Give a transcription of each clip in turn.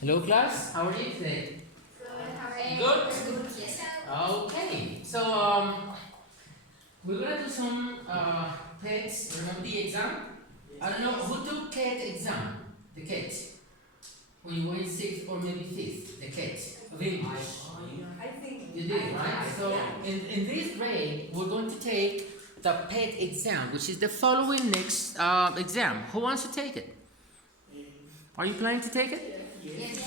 Hello class, how are you today? Good? Yes. Okay, so we're gonna do some PETs. Remember the exam? I don't know who took CAT exam. The CAT. When you were in sixth or maybe fifth, the CAT of English. I think You did, right? So in this grade, we're going to take the PET exam, which is the following next exam. Who wants to take it? Are you planning to take it? Yes.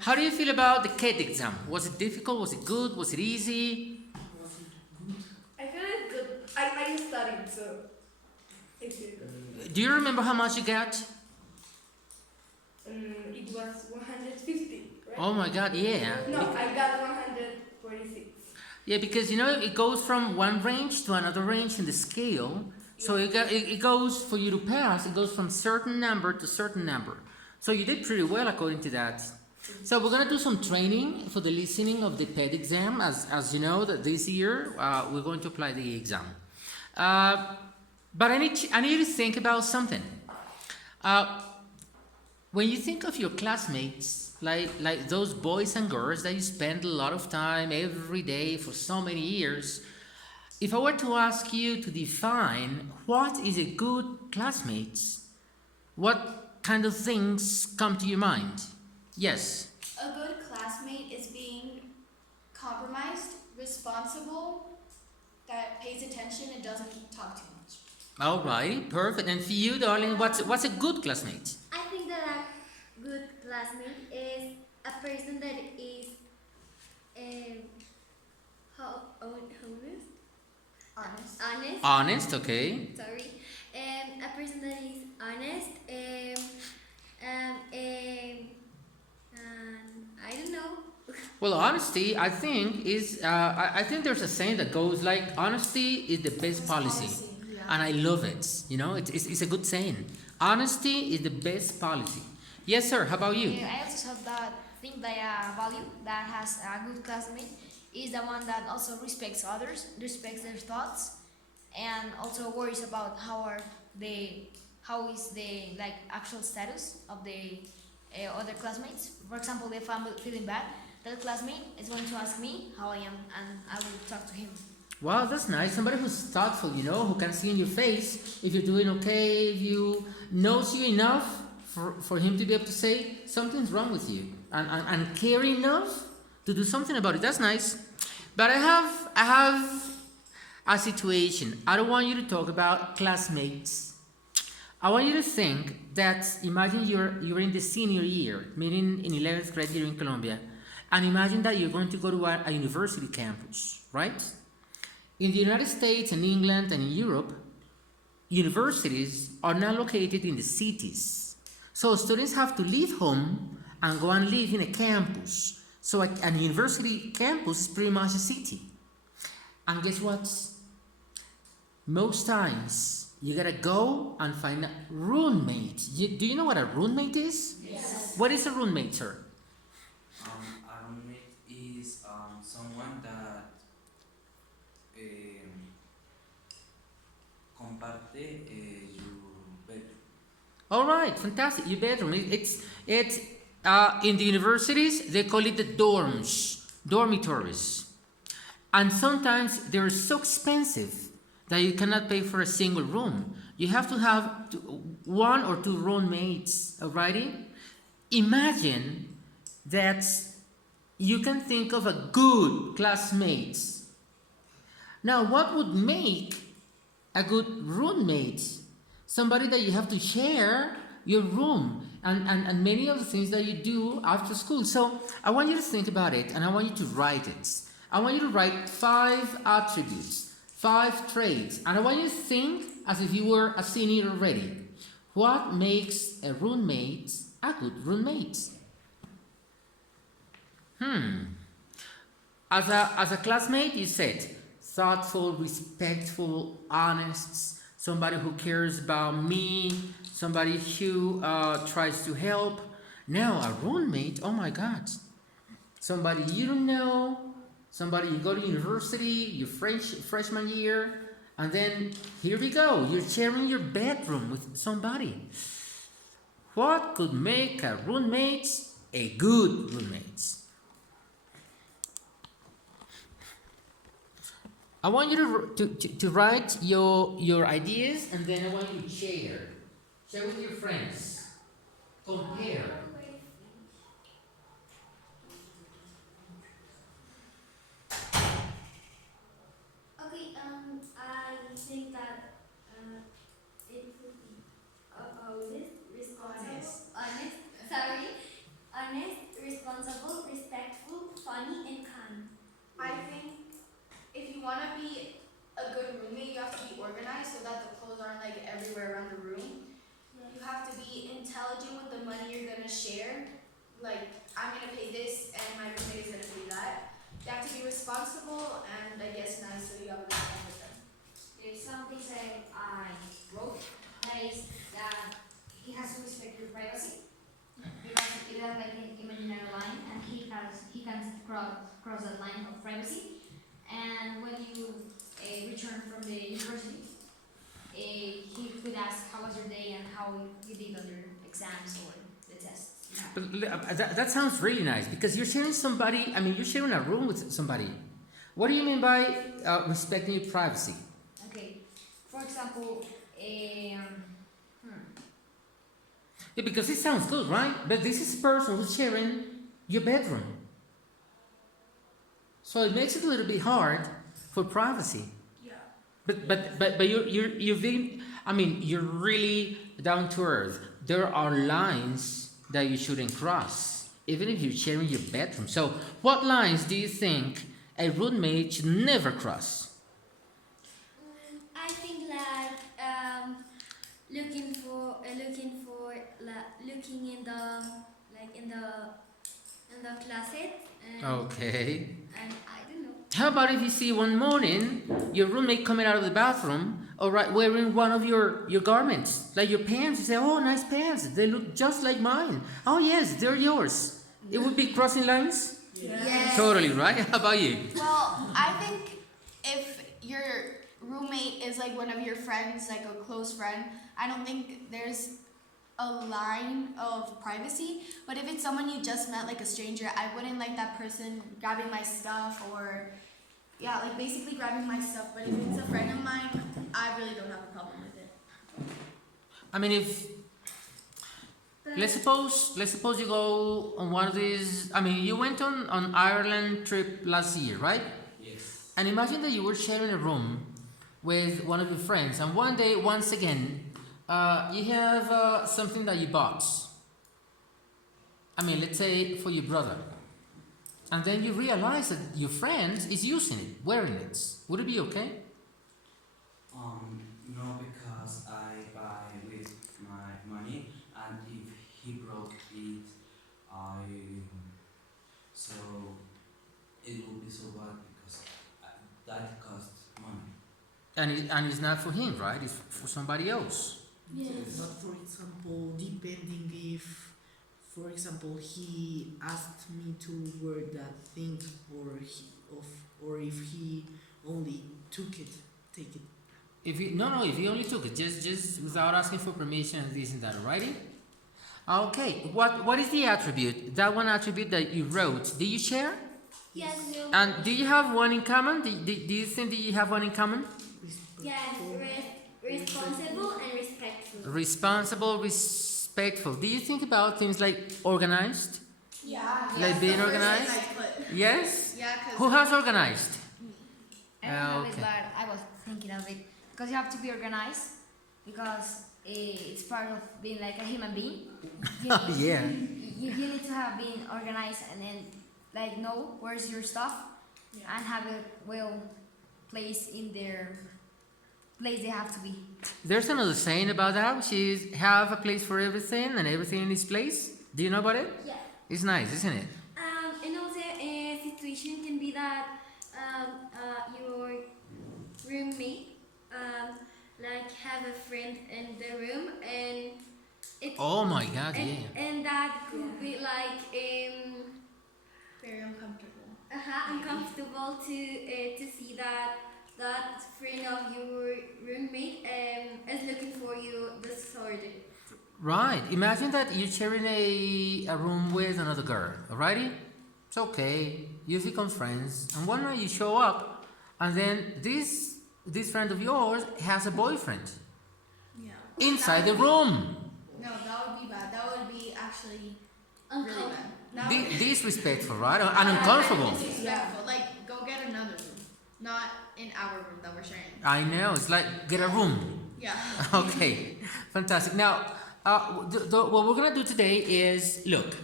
How do you feel about the CAT exam? Was it difficult? Was it good? Was it easy? I feel it's good. I studied, so it's good. Do you remember how much you got? It was 150, right? Oh my God, yeah. No, I got 146. Yeah, because you know it goes from one range to another range in the scale. So it goes for you to pass. It goes from certain number to certain number. So you did pretty well according to that. So we're gonna do some training for the listening of the PET exam. As you know that this year we're going to apply the exam. But I need you to think about something. When you think of your classmates, like those boys and girls that you spend a lot of time every day for so many years, if I were to ask you to define what is a good classmate, what kind of things come to your mind? Yes. A good classmate is being compromised, responsible, that pays attention and doesn't talk too much. All right, perfect. And for you, darling, what's a good classmate? I think that a good classmate is a person that is honest. Honest, okay. Sorry, a person that is honest. I don't know. Well, honesty, I think is I think there's a saying that goes like honesty is the best policy, and I love it. You know, it's a good saying. Honesty is the best policy. Yes, sir. How about you? I also think that a value that has a good classmate is the one that also respects others, respects their thoughts, and also worries about how is the like actual status of the other classmates. For example, if I'm feeling bad, that classmate is going to ask me how I am, and I will talk to him. Wow, that's nice. Somebody who's thoughtful, you know, who can see in your face if you're doing okay, if you knows you enough for him to be able to say something's wrong with you and care enough to do something about it. That's nice. But I have a situation. I don't want you to talk about classmates. I want you to think that imagine you're in the senior year, meaning in 11th grade here in Colombia, and imagine that you're going to go to a university campus, right? In the United States and England and in Europe, universities are not located in the cities. So students have to leave home and go and live in a campus. So a university campus is pretty much a city. And guess what? Most times, you gotta go and find a roommate. Do you know what a roommate is? Yes. What is a roommate, sir? A roommate is someone that comparte your bedroom. All right, fantastic. Your bedroom. It's in the universities they call it the dormitories, and sometimes they're so expensive that you cannot pay for a single room. You have to have one or two roommates. Alrighty. Imagine that you can think of a good classmate. Now, what would make a good roommate? Somebody that you have to share your room and many of the things that you do after school. So I want you to think about it and I want you to write it. I want you to write 5 attributes, 5 traits, and I want you to think as if you were a senior already. What makes a roommate a good roommate? As a classmate, you said thoughtful, respectful, honest, somebody who cares about me, somebody who tries to help. Now, a roommate, oh my God, somebody you don't know, somebody you go to university, your freshman year, and then here we go, you're sharing your bedroom with somebody. What could make a roommate a good roommate. I want you to write your ideas, and then I want you to share. Share with your friends. Compare. Okay, I think that it would be honest, responsible, respectful, funny, and kind. I think if you want to be a good roommate, you have to be organized so that the clothes aren't like everywhere around the room. You have to be intelligent with the money you're gonna share. Like, I'm gonna pay this and my roommate is gonna pay that. You have to be responsible and I guess nice so you have a good time with them. Some things I wrote that is that he has to respect your privacy because it has like an imaginary line and he can cross that line of privacy. And when you return from the university, he could ask how was your day and how you did on your exams or the tests. But that sounds really nice because you're sharing somebody. I mean, you're sharing a room with somebody. What do you mean by respecting your privacy? Okay, for example, Yeah, because it sounds good, right? But this is a person who's sharing your bedroom. So it makes it a little bit hard for privacy. Yeah. But you're being, I mean, you're really down to earth. There are lines that you shouldn't cross, even if you're sharing your bedroom. So what lines do you think a roommate should never cross? I think like looking in the closet Okay. and I don't know. How about if you see one morning your roommate coming out of the bathroom, all right, wearing one of your garments, like your pants? You say, "Oh, nice pants. They look just like mine." "Oh, yes, they're yours." It would be crossing lines? Yes. Totally, right? How about you? Well, I think if your roommate is like one of your friends, like a close friend, I don't think there's a line of privacy. But if it's someone you just met, like a stranger, I wouldn't like that person grabbing my stuff or, yeah, like basically grabbing my stuff. But if it's a friend of mine, I really don't have a problem with it. I mean, if let's suppose you go on one of these. I mean, you went on Ireland trip last year, right? Yes. And imagine that you were sharing a room with one of your friends, and one day, once again, you have something that you bought. I mean, let's say for your brother, and then you realize that your friend is using it, wearing it. Would it be okay? No, because I buy with my money, and if he broke it, so it will be so bad because that costs money. And it's not for him, right? It's for somebody else. But for example, depending if, for example, he asked me to wear that thing, or if he only take it. If you if you only took it just without asking for permission and this and that, alrighty? Okay. What is the attribute? That one attribute that you wrote. Did you share? Yes, no. And do you have one in common? Do you think that you have one in common? Yes, responsible and respectful. Responsible, respectful. Do you think about things like organized? Yeah. Like being organized? Yes? Yeah, because Who has organized? I don't have it, Okay. but I was thinking of it because you have to be organized because it's part of being like a human being. You, Oh, yeah. you need to have been organized and then like know where's your stuff and have it well placed in their place they have to be. There's another saying about that, which is have a place for everything and everything in its place. Do you know about it? Yeah. It's nice, isn't it? And also a situation can be that your roommate like have a friend in the room and it Oh my God, yeah. and that could be like very uncomfortable. uncomfortable to see that friend of your roommate is looking for you disordered. Right. Imagine that you're sharing a room with another girl, alrighty? It's okay. You become friends, and one night you show up, and then this friend of yours has a boyfriend Yeah. inside the room. No, that would be bad. That would be actually really bad. That would Disrespectful, right? And uncomfortable. disrespectful. Like, go get another room, not in our room that we're sharing. I know. It's like get a room. Yeah. Okay, fantastic. Now, what we're gonna do today is look.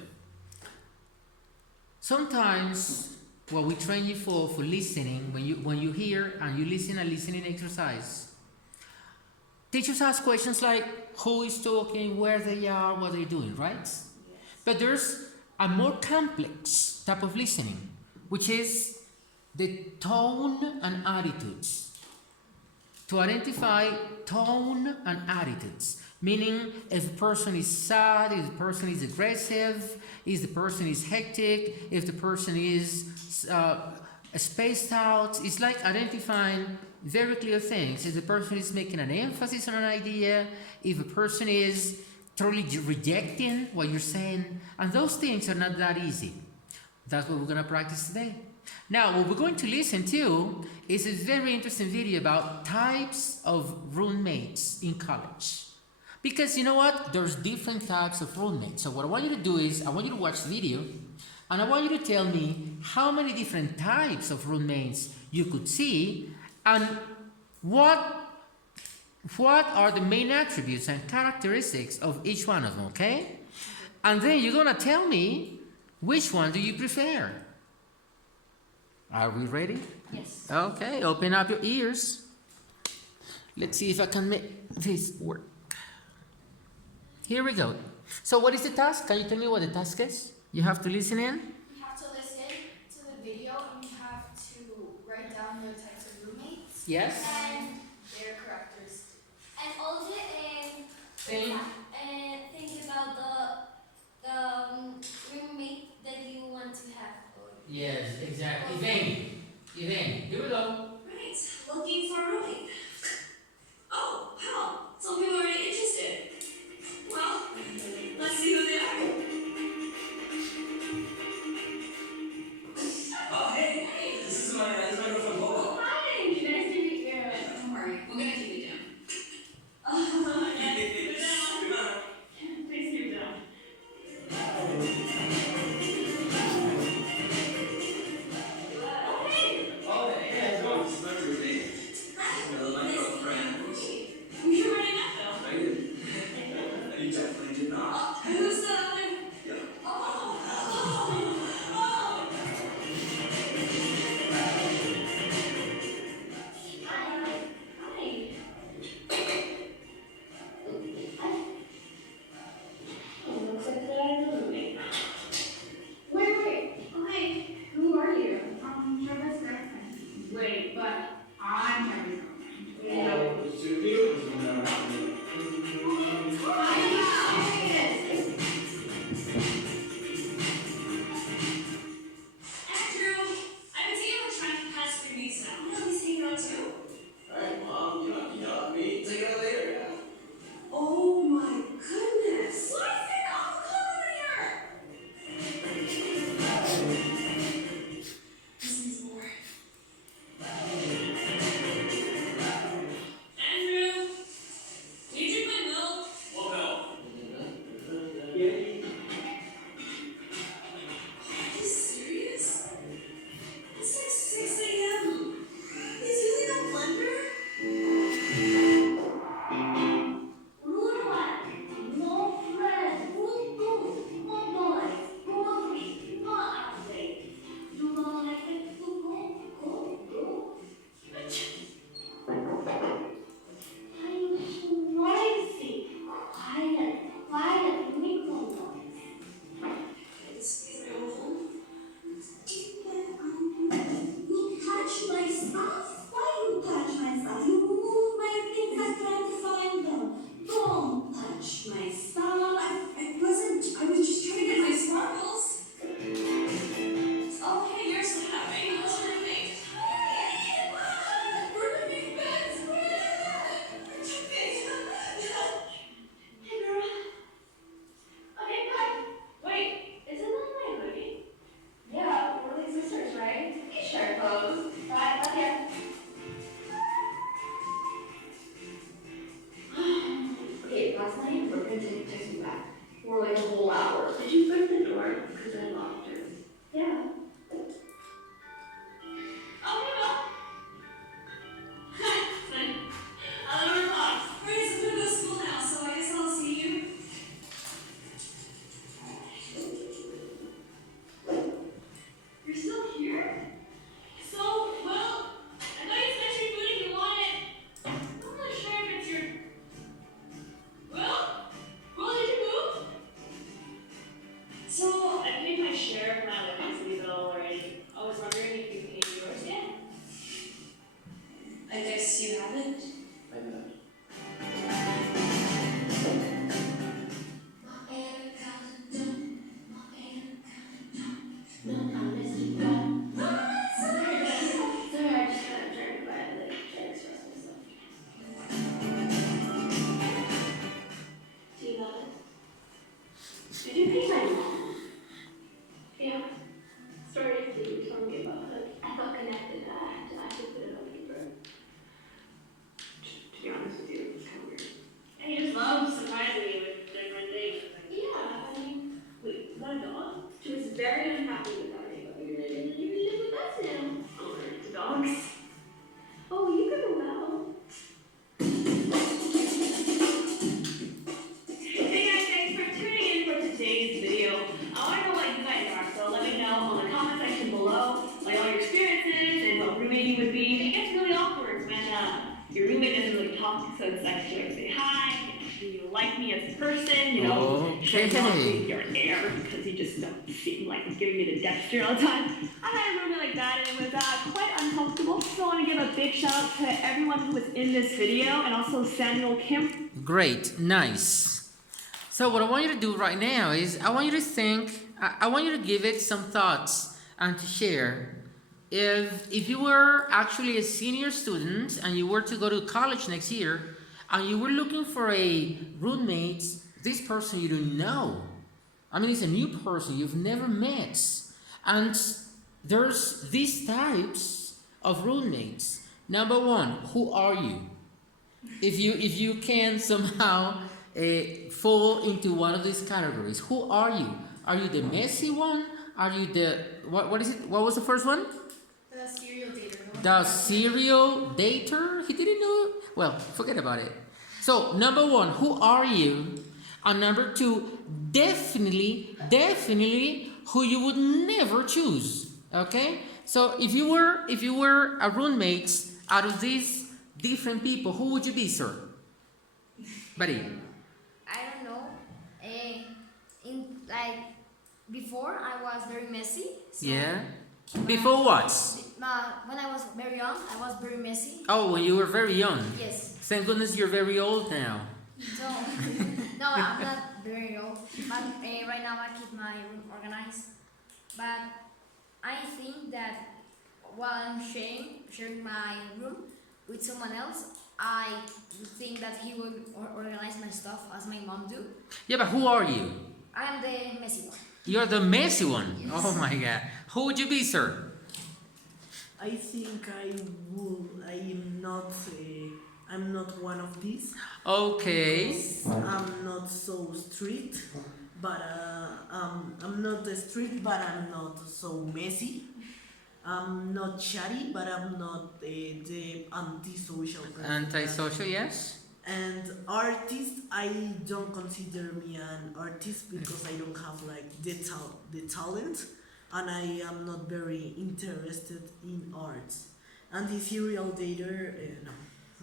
Sometimes what we train you for listening, when you hear and you listen a listening exercise, teachers ask questions like who is talking, where they are, what they're doing, right? But there's a more complex type of listening, which is the tone and attitudes. To identify tone and attitudes, meaning if the person is sad, if the person is aggressive, if the person is hectic, if the person is spaced out. It's like identifying very clear things. If the person is making an emphasis on an idea, if a person is totally rejecting what you're saying, and those things are not that easy. That's what we're going to practice today. Now, what we're going to listen to is a very interesting video about types of roommates in college. Because you know what? There's different types of roommates. So what I want you to do is, I want you to watch the video, and I want you to tell me how many different types of roommates you could see, and what are the main attributes and characteristics of each one of them, okay? And then you're going to tell me which one do you prefer. Are we ready? Yes. Okay, open up your ears. Let's see if I can make this work. Here we go. So what is the task? Can you tell me what the task is? You have to listen in. You have to listen to the video and you have to write down the types of roommates Yes. and their characteristics. And also, Think. think about the roommate that you want to have. Yes, exactly. Event. Here we go. Right, looking for a roommate. Oh, wow, some people are already interested. Well, let's see who they are. Oh, hey, this is my girlfriend Bobo. Hi, nice to meet you. Don't worry, we're gonna keep it down. Yes, keep it down. Please keep it down. Good. So I paid my share of my electricity bill already. I was wondering if you paid yours yet? I guess you haven't. My bad. Sorry, I just kind of drank by trying to express myself. Do you got it? Did you pay my mom? Yeah. Sorry to tell me about it. I felt connected. I had to put it on paper. To be honest with you, it's kind of weird. And you just love surprising me with different things. Yeah, I mean, wait, is that a dog? She was very unhappy with our neighbor. You're gonna live with us now. Allergic to dogs. Oh, you can well. Hey guys, thanks for tuning in for today's video. I want to know what you guys are, so let me know on the comment section below, like all your experiences and what roommate you would be. It gets really awkward when your roommate doesn't really talk, so it's like you say hi, do you like me as a person, you know, should I not breathe your air because you just don't seem like it's giving me the death stare all the time. I had a roommate like that and it was quite uncomfortable, so I want to give a big shout out to everyone who was in this video and also Samuel Kim. Great, nice. So what I want you to do right now is I want you to think, I want you to give it some thoughts and to share. If you were actually a senior student and you were to go to college next year and you were looking for a roommate, this person you don't know. I mean, it's a new person you've never met. And there's these types of roommates. Number one, who are you? If you can somehow fall into one of these categories, who are you? Are you the messy one? Are you the what is it? What was the first one? The serial dater. The serial dater? He didn't know. Well, forget about it. So number one, who are you? And number two, definitely who you would never choose. Okay? So if you were a roommate out of these different people, who would you be, sir? Buddy. I don't know. Before I was very messy. So Yeah. Before what? when I was very young, I was very messy. Oh, when you were very young. Yes. Thank goodness you're very old now. So no, I'm not very old. But right now I keep my room organized. But I think that while I'm sharing my room with someone else, I would think that he would organize my stuff as my mom do. Yeah, but who are you? I am the messy one. You're the messy one. Yes. Oh my God. Who would you be, sir? I think I'm not one of these. Okay. I'm not so strict, but I'm not strict, but I'm not so messy. I'm not chatty, but I'm not the antisocial person. Antisocial, yes. And artist, I don't consider me an artist because I don't have like the talent, and I am not very interested in art. And the serial dater, no,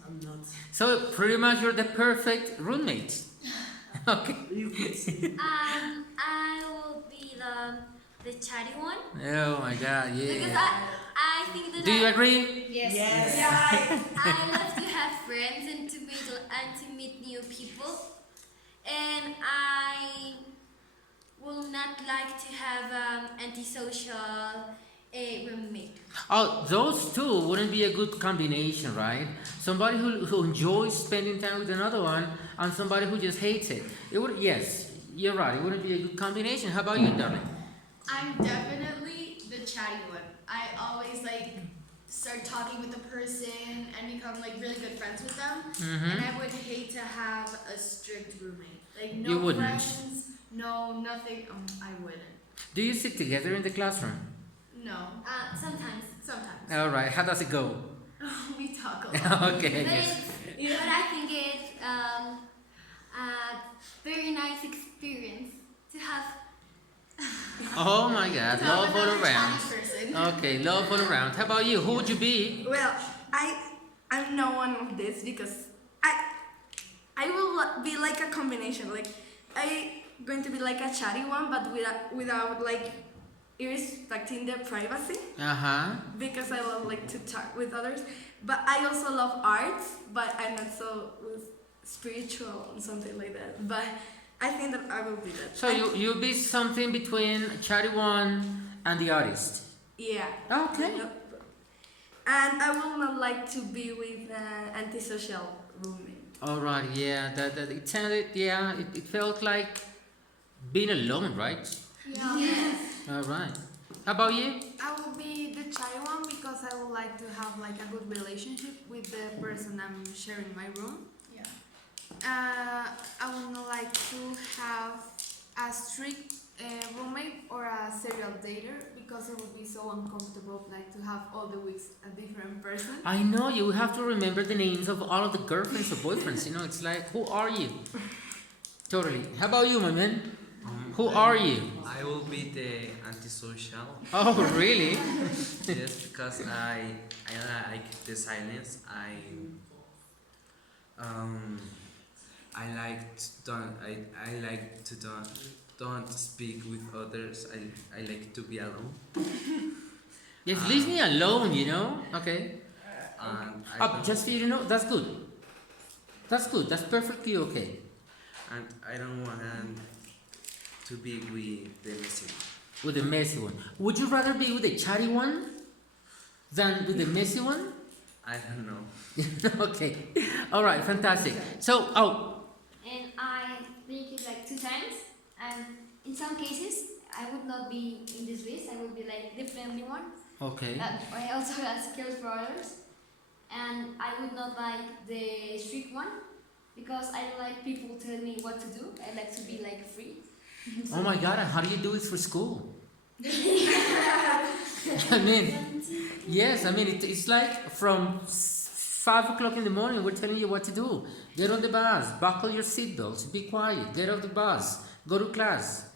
I'm not. So pretty much you're the perfect roommate. Okay. You could say. I will be the chatty one Oh my God, because yeah. I think that Do you agree? Yes. I love to have friends and to meet new people, and I will not like to have antisocial roommate. Oh, those two wouldn't be a good combination, right? Somebody who enjoys spending time with another one and somebody who just hates it. It would, yes, you're right. It wouldn't be a good combination. How about you, darling? I'm definitely the chatty one. I always start talking with the person and become really good friends with them. And I would hate to have a strict roommate. No You wouldn't. friends, no nothing. I wouldn't. Do you sit together in the classroom? No. Sometimes. Sometimes. All right. How does it go? We talk a lot. Okay. But I think it's a very nice experience to have. Oh my God. Love all Another around. chatty person. Okay, love all around. How about you? Who would you be? Well, I'm not one of this because I will be like a combination. going to be like a chatty one, but without like irrespecting their privacy. Because I love like to talk with others. But I also love arts, but I'm not so spiritual and something like that. But I think that I will be that. So you'll be something between a chatty one and the artist. Yeah. Okay. And I will not like to be with an antisocial roommate. All right. Yeah. That it sounded. Yeah. It felt like being alone, right? Yeah. Yes. All right. How about you? I will be the shy one because I would like to have like a good relationship with the person I'm sharing my room. Yeah. I would not like to have a strict roommate or a serial dater because it would be so uncomfortable like to have all the weeks a different person. I know you have to remember the names of all of the girlfriends or boyfriends. You know, it's like, who are you? Totally. How about you, my man? Who are you? I will be the antisocial. Oh, really? Yes, because I like the silence. I like to don't speak with others. I like to be alone. Yes, leave me alone, you know? Okay. And I don't, Just for you to know, that's good. That's good. That's perfectly okay. and I don't want to be with the messy. With the messy one. Would you rather be with the chatty one than with the messy one? I don't know. Okay. All right. Fantastic. So, And I think it like 2 times. And in some cases, I would not be in this list. I would be like the friendly one. okay. That I also ask cares for others. And I would not like the strict one because I don't like people telling me what to do. I like to be like free. Oh my God. How do you do it for school? I mean, yes. I mean, it's like from 5 o'clock in the morning, we're telling you what to do. Get on the bus, buckle your seatbelts, be quiet, get off the bus, go to class.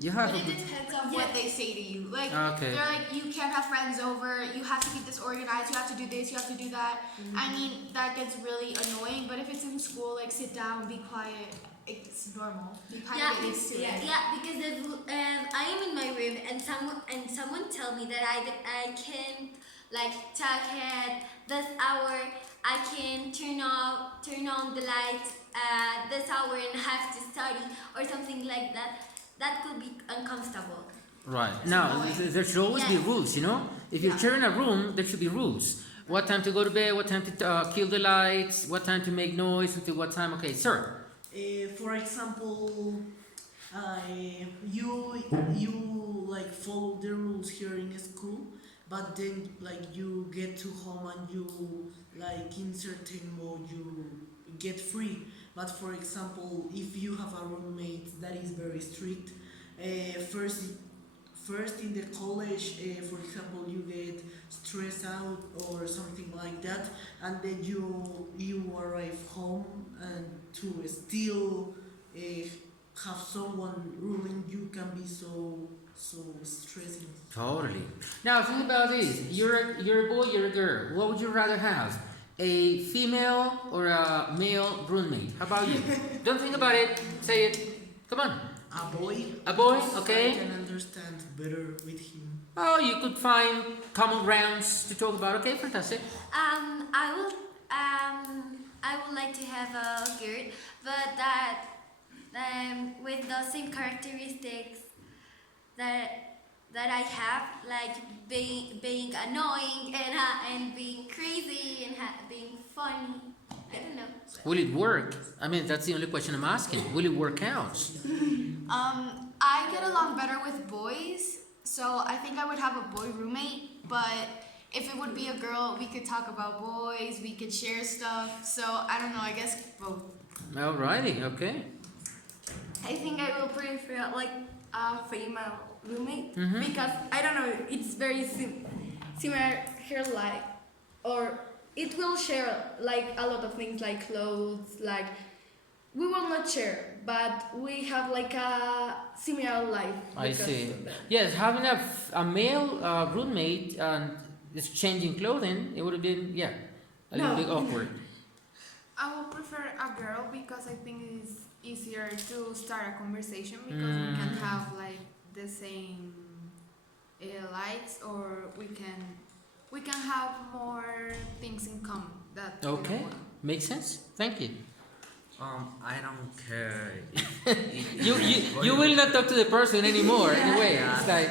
You have But to. it depends on what they say to you. Like, Okay. they're like, you can't have friends over, you have to keep this organized, you have to do this, you have to do that. I mean, that gets really annoying, but if it's in school, like, sit down, be quiet, it's normal. You kind of get used to it. Because if, I am in my room and someone tell me that I can like talk at this hour, I can turn on the light this hour and have to study or something like that. That could be uncomfortable. Right. Now, there should always be rules, you know? If you're sharing a room, there should be rules. What time to go to bed, what time to kill the lights, what time to make noise, until what time. Okay, sir. For example, you like follow the rules here in school, but then like you get to home and you like in certain mode you get free. But for example, if you have a roommate that is very strict, first in the college, for example, you get stressed out or something like that, and then you arrive home and to still have someone ruling you can be so stressing. Totally. Now, think about this. You're a boy, you're a girl. What would you rather have? A female or a male roommate? How about you? Don't think about it. Say it. Come on. A boy. A boy, because okay. I can understand better with him. Oh, you could find common grounds to talk about. Okay, fantastic. I would like to have a girl, but that with the same characteristics that I have, like being annoying and being crazy and being funny. I don't know. Will it work? I mean, that's the only question I'm asking. Will it work out? I get along better with boys, so I think I would have a boy roommate, but if it would be a girl, we could talk about boys, we could share stuff, so I don't know, I guess both. Alrighty, okay. I think I will prefer like a female roommate Mhm. because I don't know, it's very similar here, like, or it will share like a lot of things like clothes, like we will not share, but we have like a similar life. I because see. of that. Yes, having a male roommate and exchanging clothing, it would have been, a little No. bit awkward. I would prefer a girl because I think easier to start a conversation because we can have like the same likes, or we can have more things in common that we don't Okay, want. makes sense. Thank you. I don't care. You will not talk to the person anymore. Anyway, it's like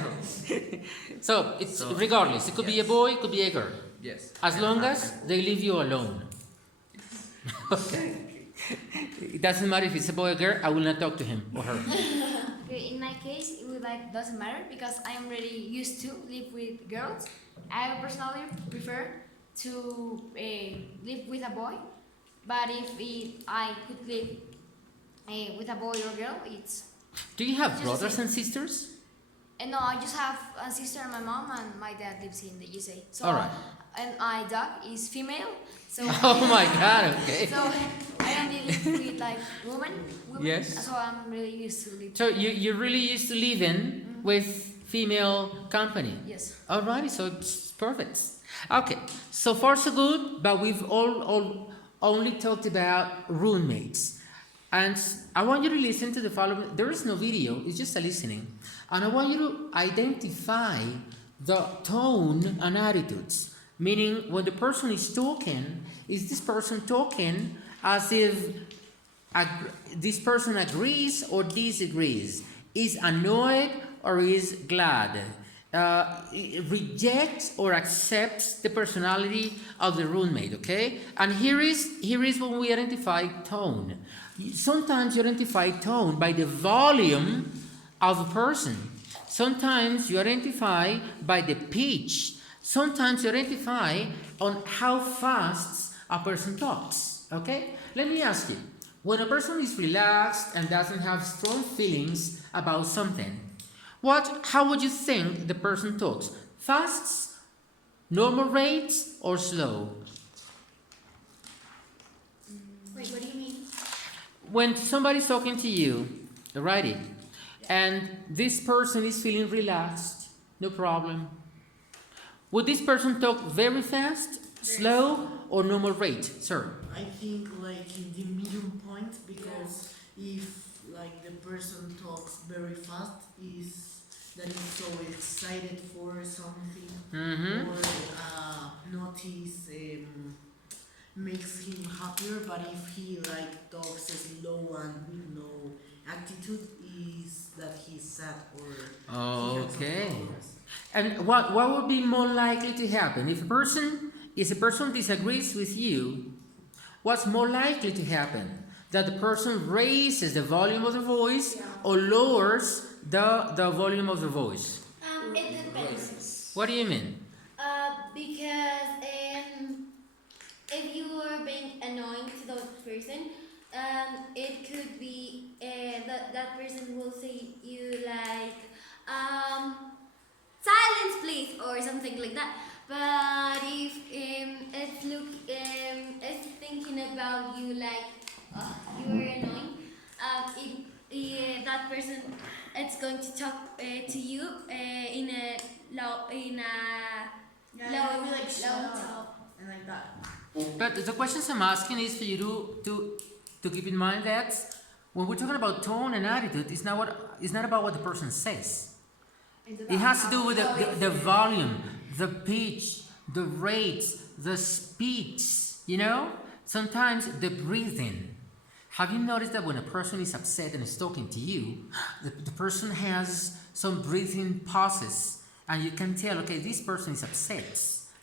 so. It's So, regardless. It could be a yes. boy, it could be a girl. Yes. As long as they leave you alone. Okay. It doesn't matter if it's a boy or girl. I will not talk to him or her. Okay, in my case, it would like doesn't matter because I am really used to live with girls. I personally prefer to live with a boy, but if I could live with a boy or girl, it's. Do you have Just brothers the and sisters? No, I just have a sister and my mom, and my dad lives in the USA. So, All right. and my dog is female, so. Oh my God. Okay. So I only live with like women. Yes. So I'm really used to live. So you're really used to living with female company. Yes. Alrighty, so it's perfect. Okay, so far so good, but we've all only talked about roommates. And I want you to listen to the following. There is no video, it's just a listening. And I want you to identify the tone and attitudes. Meaning, when the person is talking, is this person talking as if this person agrees or disagrees? Is annoyed or is glad? Rejects or accepts the personality of the roommate, okay? And here is when we identify tone. Sometimes you identify tone by the volume of a person. Sometimes you identify by the pitch. Sometimes you identify on how fast a person talks, okay? Let me ask you, when a person is relaxed and doesn't have strong feelings about something, how would you think the person talks? Fast, normal rates, or slow? Wait, what do you mean? When somebody's talking to you, alrighty, and this person is feeling relaxed, no problem. Would this person talk very fast, slow, or normal rate, sir? I think like in the medium point, because if like the person talks very fast, is that he's so excited for something, or notice makes him happier. But if he like talks slow and with no attitude, is that he's sad or he has some Okay. problems. And what would be more likely to happen? If a person disagrees with you, what's more likely to happen? That the person raises the volume of the voice or lowers the volume of the voice? It depends. What do you mean? Because if you are being annoying to that person, it could be that person will say you like silence please or something like that. But if it's thinking about you like you are annoying, that person it's going to talk to you in a low Maybe like low slow tone. and like that. But the questions I'm asking is for you to keep in mind that when we're talking about tone and attitude, it's not about what the person says. It has to do with the volume, the pitch, the rates, the speech, you know? Sometimes the breathing. Have you noticed that when a person is upset and is talking to you, the person has some breathing pauses, and you can tell, okay, this person is upset,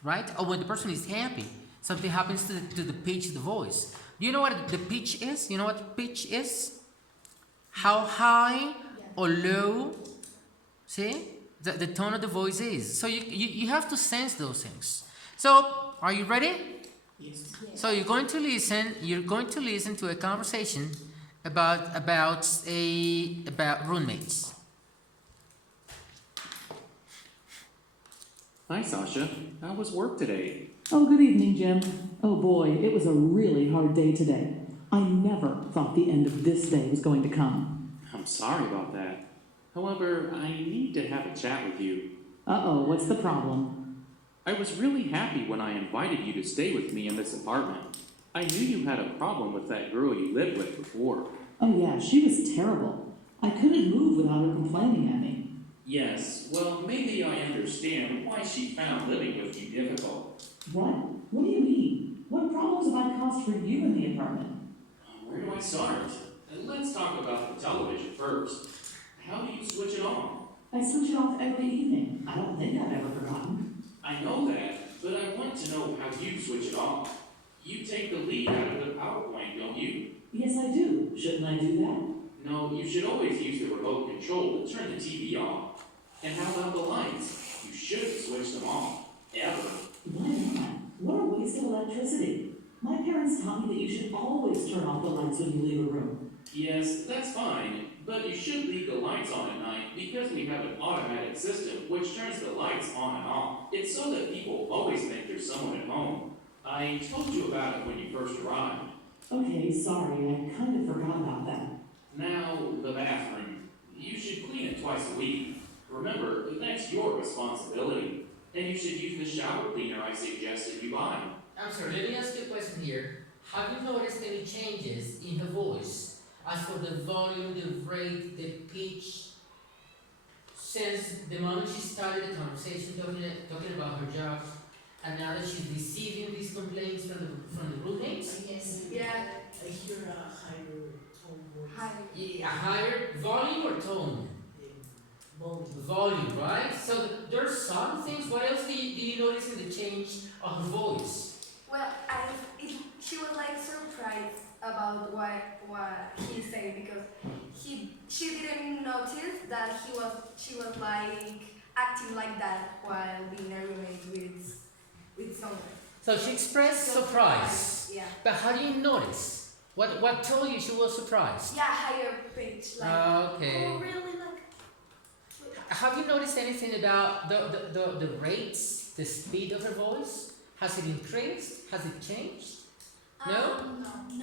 right? Or when the person is happy, something happens to the pitch of the voice. Do you know what the pitch is? You know what pitch is? How high or low, see, the tone of the voice is. So you have to sense those things. So, are you ready? Yes. So you're going to listen to a conversation about roommates. Hi, Sasha. How was work today? Oh, good evening, Jim. Oh boy, it was a really hard day today. I never thought the end of this day was going to come. I'm sorry about that. However, I need to have a chat with you. Uh-oh, what's the problem? I was really happy when I invited you to stay with me in this apartment. I knew you had a problem with that girl you lived with before. Oh yeah, she was terrible. I couldn't move without her complaining at me. Yes, well, maybe I understand why she found living with you difficult. What? What do you mean? What problems have I caused for you in the apartment? Where do I start? Let's talk about the television first. How do you switch it on? I switch it off every evening. I don't think I've ever forgotten. I know that, but I want to know how you switch it off. You take the lead out of the PowerPoint, don't you? Yes, I do. Shouldn't I do that? No, you should always use the remote control to turn the TV off. And how about the lights? You shouldn't switch them off. Ever. Why not? What a waste of electricity. My parents taught me that you should always turn off the lights when you leave a room. Yes, that's fine, but you should leave the lights on at night because we have an automatic system which turns the lights on and off. It's so that people always think there's someone at home. I told you about it when you first arrived. Okay, sorry, I kind of forgot about that. Now, the bathroom. You should clean it twice a week. Remember, that's your responsibility. And you should use the shower cleaner I suggested you buy. I'm sorry, let me ask you a question here. Have you noticed any changes in her voice? As for the volume, the rate, the pitch, since the moment she started the conversation talking about her job, and now that she's receiving these complaints from the roommates? Yes. Yeah. I hear a higher tone voice. A higher volume or tone? Volume. Volume, right? So there's some things. What else do you notice in the change of her voice? Well, she was like surprised about what he said because she didn't notice that she was like acting like that while being a roommate with someone. So she expressed surprise. Yeah. But how do you notice? What told you she was surprised? Yeah, higher pitch. Like, Okay. oh, really? Like. Have you noticed anything about the rates, the speed of her voice? Has it increased? Has it changed? No?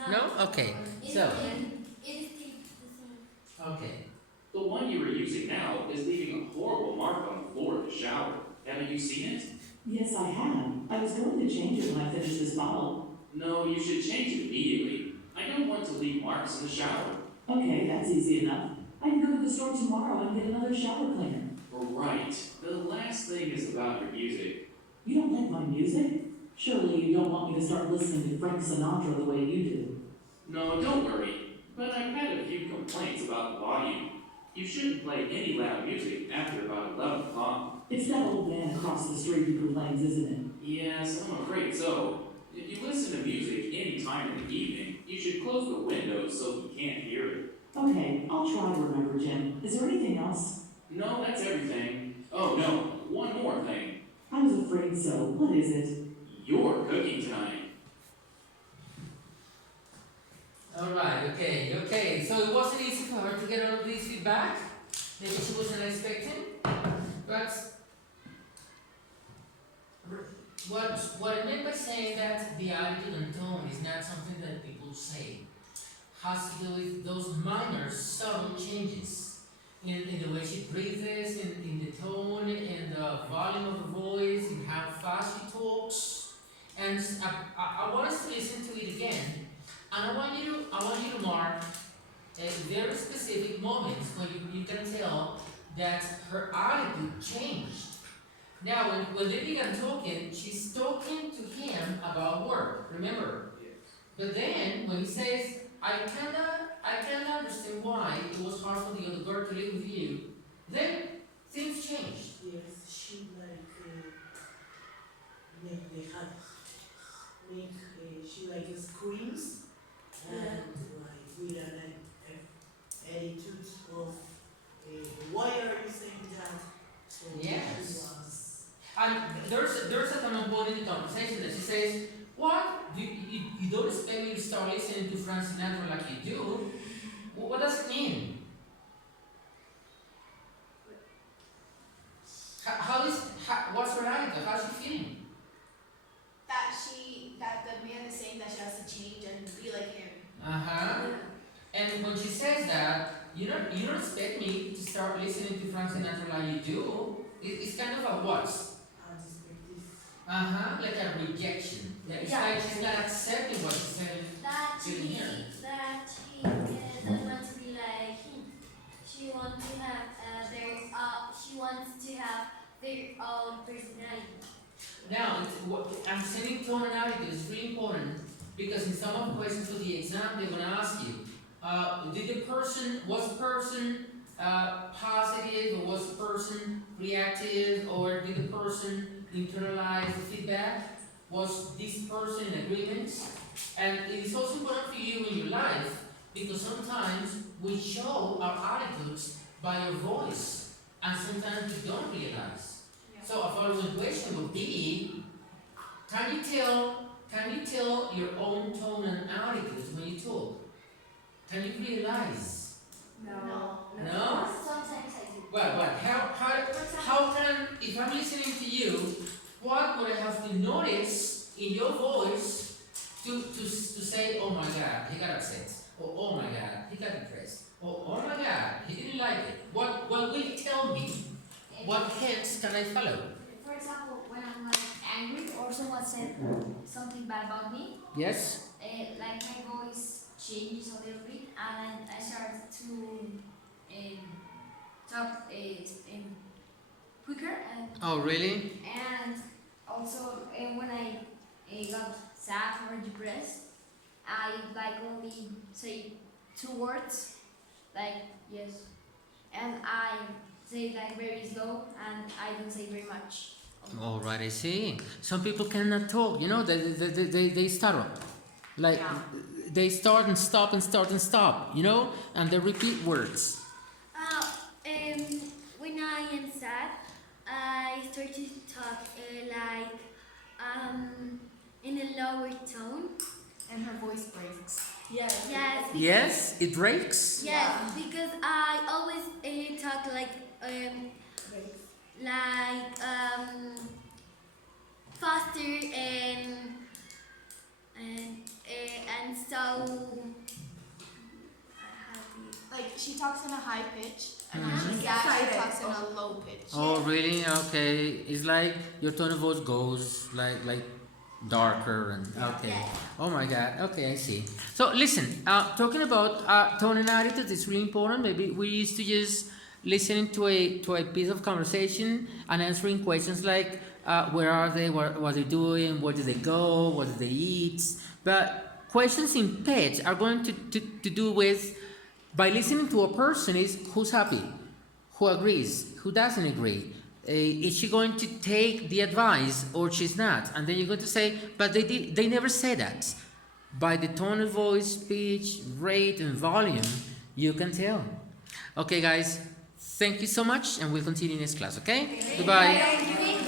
No? Okay. So. It is the same. Okay. The one you were using now is leaving a horrible mark on the floor of the shower. Haven't you seen it? Yes, I have. I was going to change it when I finish this bottle. No, you should change it immediately. I don't want to leave marks in the shower. Okay, that's easy enough. I can go to the store tomorrow and get another shower cleaner. Right. The last thing is about your music. You don't like my music? Surely you don't want me to start listening to Frank Sinatra the way you do. No, don't worry. But I've had a few complaints about the volume. You shouldn't play any loud music after about 11 o'clock. It's that old man across the street who complains, isn't it? Yes, I'm afraid so. If you listen to music any time in the evening, you should close the windows so he can't hear it. Okay, I'll try to remember, Jim. Is there anything else? No, that's everything. Oh no, one more thing. I was afraid so. What is it? You're cooking tonight. Alright, okay. So it wasn't easy for her to get all of this feedback. Maybe she wasn't expecting. But what I meant by saying that the attitude and tone is not something that people say. Has to do with those minor, subtle changes in the way she breathes, in the tone, in the volume of her voice, in how fast she talks. And I want us to listen to it again. And I want you to mark very specific moments when you can tell that her attitude changed. Now, when they began talking, she's talking to him about work, remember? Yes. But then, when he says, I kinda understand why it was hard for the other girl to live with you, then things changed. Yes, she screams and like with an attitude of why are you saying that? So Yes. she was And there's a common point in the conversation that she says, what? You don't expect me to start listening to Frank Sinatra like you do? What does it mean? What's her attitude? How's she feeling? That the man is saying that she has to change and be like him. Uh-huh. And when she says that, you don't expect me to start listening to Frank Sinatra like you do. It's kind of a what? perspective. Uh-huh, like a rejection. It's like she's not accepting what she's saying. That Sitting here. he that was want to have she wants to have their own personality. Now, I'm saying tone and attitude is really important because in some of the questions for the exam, they're going to ask you, was the person positive, or was the person reactive, or did the person internalize the feedback? Was this person in agreement? And it is also important for you in your life because sometimes we show our attitudes by our voice, and sometimes we don't realize. So a following question would be, can you tell your own tone and attitude when you talk? Can you realize? No. No? Sometimes I do. Well, how can, if I'm listening to you, what would I have to notice in your voice to say, oh my God, he got upset, or oh my God, he got depressed, or oh my God, he didn't like it. What will you tell me? What hints can I follow? For example, when I'm like angry or someone said something bad about me, Yes? like my voice changes a little bit and I start to talk quicker Oh, really? and also when I got sad or depressed, I like only say 2 words, like yes, and I say like very slow and I don't say very much. All right, I see. Some people cannot talk, they stutter. Like, they start and stop and start and stop, and they repeat words. When I am sad, I start to talk in a lower tone. And her voice breaks. Yes. Yes, it breaks? Yes, because I always talk faster and so Like she talks in a high pitch, and when Mhm. she's sad, she talks in a low pitch. Oh, really? Okay. It's like your tone of voice goes like darker and okay. Oh my God. Okay, I see. So listen, talking about tone and attitude is really important. Maybe we used to just listening to a piece of conversation and answering questions like where are they, what are they doing, where do they go, what do they eat. But questions in pitch are going to do with, by listening to a person, is who's happy, who agrees, who doesn't agree. Is she going to take the advice or she's not? And then you're going to say, but they never say that. By the tone of voice, pitch, rate, and volume, you can tell. Okay, guys, thank you so much, and we'll continue next class, okay? Goodbye. Thank you.